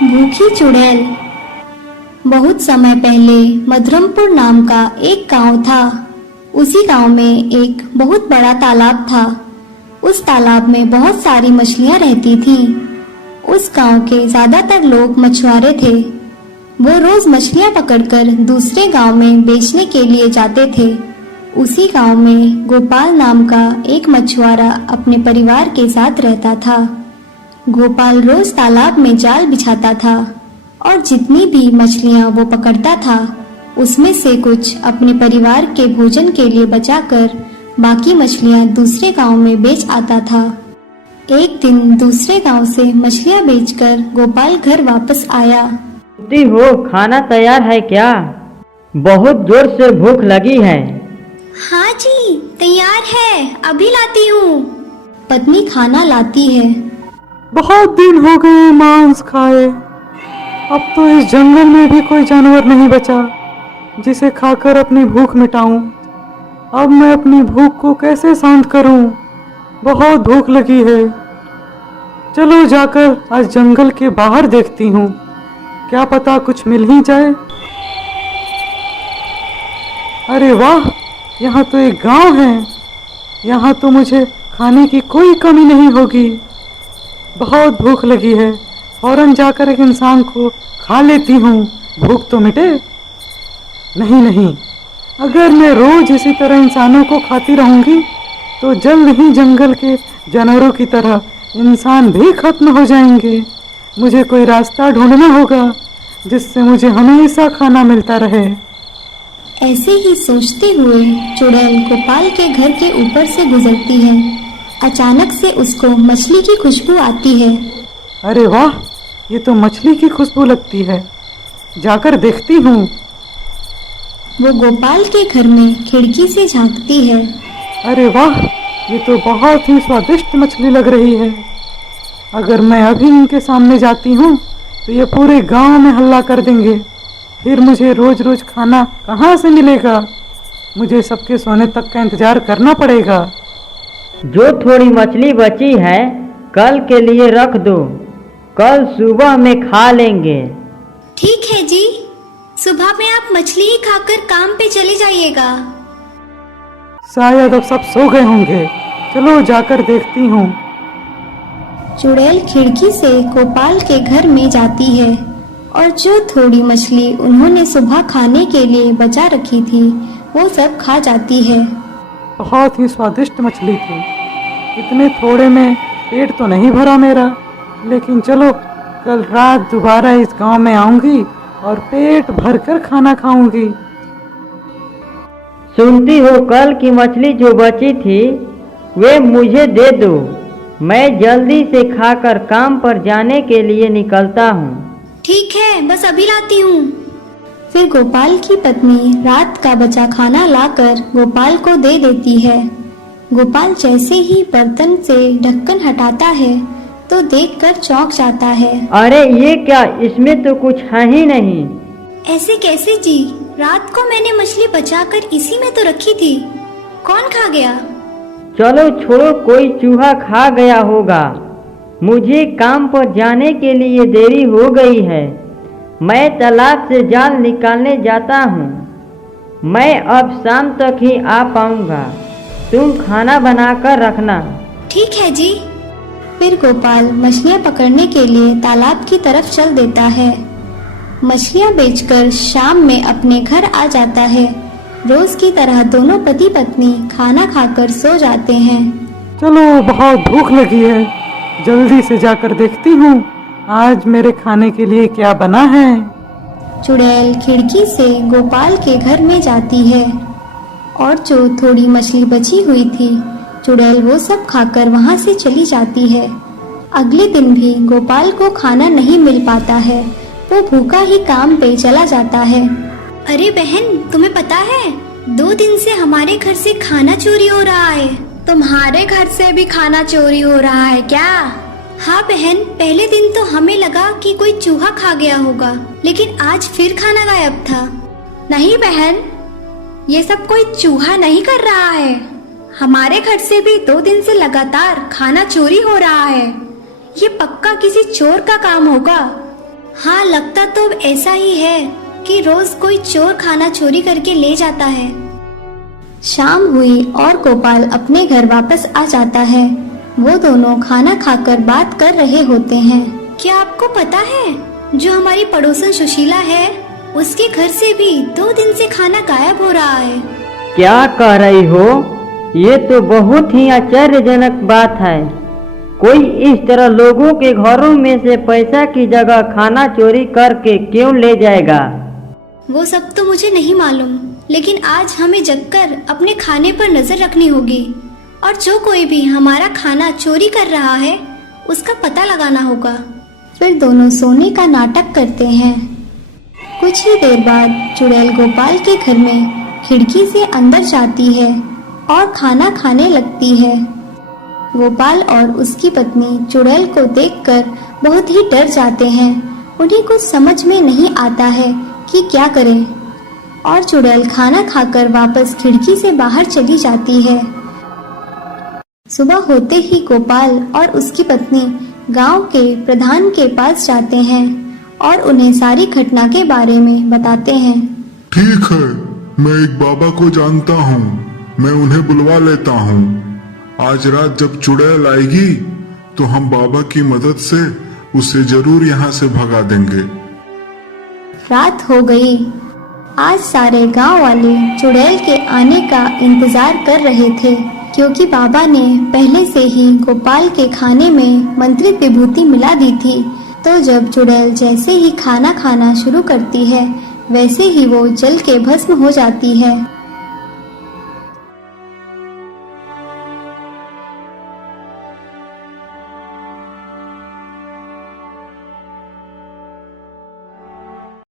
भूखी चुड़ैल। बहुत समय पहले मधुरमपुर नाम का एक गांव था। उसी गांव में एक बहुत बड़ा तालाब था। उस तालाब में बहुत सारी मछलियां रहती थीं। उस गांव के ज्यादातर लोग मछुआरे थे। वो रोज मछलियां पकड़कर दूसरे गांव में बेचने के लिए जाते थे। उसी गांव में गोपाल नाम का एक मछुआरा अपने परिवार के साथ रहता था। गोपाल रोज तालाब में जाल बिछाता था और जितनी भी मछलियां वो पकड़ता था उसमें से कुछ अपने परिवार के भोजन के लिए बचाकर बाकी मछलियां दूसरे गांव में बेच आता था। एक दिन दूसरे गांव से मछलियां बेचकर गोपाल घर वापस आया। हो खाना तैयार है क्या? बहुत जोर से भूख लगी है। हाँ जी तैयार है, अभी लाती हूँ। पत्नी खाना लाती है। बहुत दिन हो गए मांस खाए। अब तो इस जंगल में भी कोई जानवर नहीं बचा जिसे खाकर अपनी भूख मिटाऊं। अब मैं अपनी भूख को कैसे शांत करूं? बहुत भूख लगी है। चलो जाकर आज जंगल के बाहर देखती हूँ, क्या पता कुछ मिल ही जाए। अरे वाह, यहाँ तो एक गांव है। यहाँ तो मुझे खाने की कोई कमी नहीं होगी। बहुत भूख लगी है, फौरन जाकर एक इंसान को खा लेती हूँ, भूख तो मिटे। नहीं नहीं, अगर मैं रोज इसी तरह इंसानों को खाती रहूँगी तो जल्द ही जंगल के जानवरों की तरह इंसान भी खत्म हो जाएंगे। मुझे कोई रास्ता ढूंढना होगा जिससे मुझे हमेशा खाना मिलता रहे। ऐसे ही सोचते हुए चुड़ैल गोपाल के घर के ऊपर से गुजरती है। अचानक से उसको मछली की खुशबू आती है। अरे वाह, ये तो मछली की खुशबू लगती है, जाकर देखती हूँ। वो गोपाल के घर में खिड़की से झांकती है। अरे वाह, ये तो बहुत ही स्वादिष्ट मछली लग रही है। अगर मैं अभी इनके सामने जाती हूँ तो ये पूरे गांव में हल्ला कर देंगे। फिर मुझे रोज रोज खाना कहाँ से मिलेगा? मुझे सबके सोने तक का इंतजार करना पड़ेगा। जो थोड़ी मछली बची है कल के लिए रख दो, कल सुबह में खा लेंगे। ठीक है जी, सुबह में आप मछली ही खाकर काम पे चले जाइएगा। शायद अब सब सो गए होंगे, चलो जाकर देखती हूँ। चुड़ैल खिड़की से गोपाल के घर में जाती है और जो थोड़ी मछली उन्होंने सुबह खाने के लिए बचा रखी थी वो सब खा जाती है। बहुत ही स्वादिष्ट मछली थी। इतने थोड़े में पेट तो नहीं भरा मेरा, लेकिन चलो कल रात दोबारा इस गांव में आऊंगी और पेट भरकर खाना खाऊंगी। सुनती हो, कल की मछली जो बची थी वे मुझे दे दो, मैं जल्दी से खाकर काम पर जाने के लिए निकलता हूँ। ठीक है, बस अभी लाती हूँ। फिर गोपाल की पत्नी रात का बचा खाना लाकर गोपाल को दे देती है। गोपाल जैसे ही बर्तन से ढक्कन हटाता है तो देखकर चौंक जाता है। अरे ये क्या, इसमें तो कुछ है ही नहीं। ऐसे कैसे जी? रात को मैंने मछली बचाकर इसी में तो रखी थी, कौन खा गया? चलो छोड़ो, कोई चूहा खा गया होगा। मुझे काम पर जाने के लिए देरी हो गई है। मैं तालाब से जाल निकालने जाता हूँ। मैं अब शाम तक ही आ पाऊँगा, तुम खाना बनाकर रखना। ठीक है जी। फिर गोपाल मछलियाँ पकड़ने के लिए तालाब की तरफ चल देता है। मछलियाँ बेचकर शाम में अपने घर आ जाता है। रोज की तरह दोनों पति पत्नी खाना खाकर सो जाते हैं। चलो, बहुत भूख लगी है, जल्दी से जाकर देखती हूँ आज मेरे खाने के लिए क्या बना है। चुड़ैल खिड़की से गोपाल के घर में जाती है और जो थोड़ी मछली बची हुई थी चुड़ैल वो सब खाकर वहाँ से चली जाती है। अगले दिन भी गोपाल को खाना नहीं मिल पाता है, वो भूखा ही काम पे चला जाता है। अरे बहन, तुम्हें पता है 2 दिन से हमारे घर से खाना चोरी हो रहा है। तुम्हारे घर से भी खाना चोरी हो रहा है क्या? हाँ बहन, पहले दिन तो हमें लगा कि कोई चूहा खा गया होगा, लेकिन आज फिर खाना गायब था। नहीं बहन, ये सब कोई चूहा नहीं कर रहा है। हमारे घर से भी 2 दिन से लगातार खाना चोरी हो रहा है। ये पक्का किसी चोर का काम होगा। हाँ, लगता तो ऐसा ही है कि रोज कोई चोर खाना चोरी करके ले जाता है। शाम हुई और गोपाल अपने घर वापस आ जाता है। वो दोनों खाना खाकर बात कर रहे होते हैं। क्या आपको पता है, जो हमारी पड़ोसन सुशीला है, उसके घर से भी 2 दिन से खाना गायब हो रहा है। क्या कह रही हो? ये तो बहुत ही आश्चर्यजनक बात है। कोई इस तरह लोगों के घरों में से पैसा की जगह खाना चोरी करके क्यों ले जाएगा? वो सब तो मुझे नहीं मालूम, लेकिन आज हमें जगकर अपने खाने पर नजर रखनी होगी और जो कोई भी हमारा खाना चोरी कर रहा है उसका पता लगाना होगा। फिर दोनों सोने का नाटक करते हैं। कुछ ही देर बाद चुड़ैल गोपाल के घर में खिड़की से अंदर जाती है और खाना खाने लगती है। गोपाल और उसकी पत्नी चुड़ैल को देखकर बहुत ही डर जाते हैं। उन्हें कुछ समझ में नहीं आता है कि क्या करें, और चुड़ैल खाना खाकर वापस खिड़की से बाहर चली जाती है। सुबह होते ही गोपाल और उसकी पत्नी गांव के प्रधान के पास जाते हैं और उन्हें सारी घटना के बारे में बताते हैं। ठीक है, मैं एक बाबा को जानता हूँ, मैं उन्हें बुलवा लेता हूँ। आज रात जब चुड़ैल आएगी तो हम बाबा की मदद से उसे जरूर यहाँ से भगा देंगे। रात हो गई। आज सारे गांव वाले चुड़ैल के आने का इंतजार कर रहे थे, क्योंकि बाबा ने पहले से ही गोपाल के खाने में मंत्रित विभूति मिला दी थी। तो जब चुड़ैल जैसे ही खाना खाना शुरू करती है, वैसे ही वो जल के भस्म हो जाती है।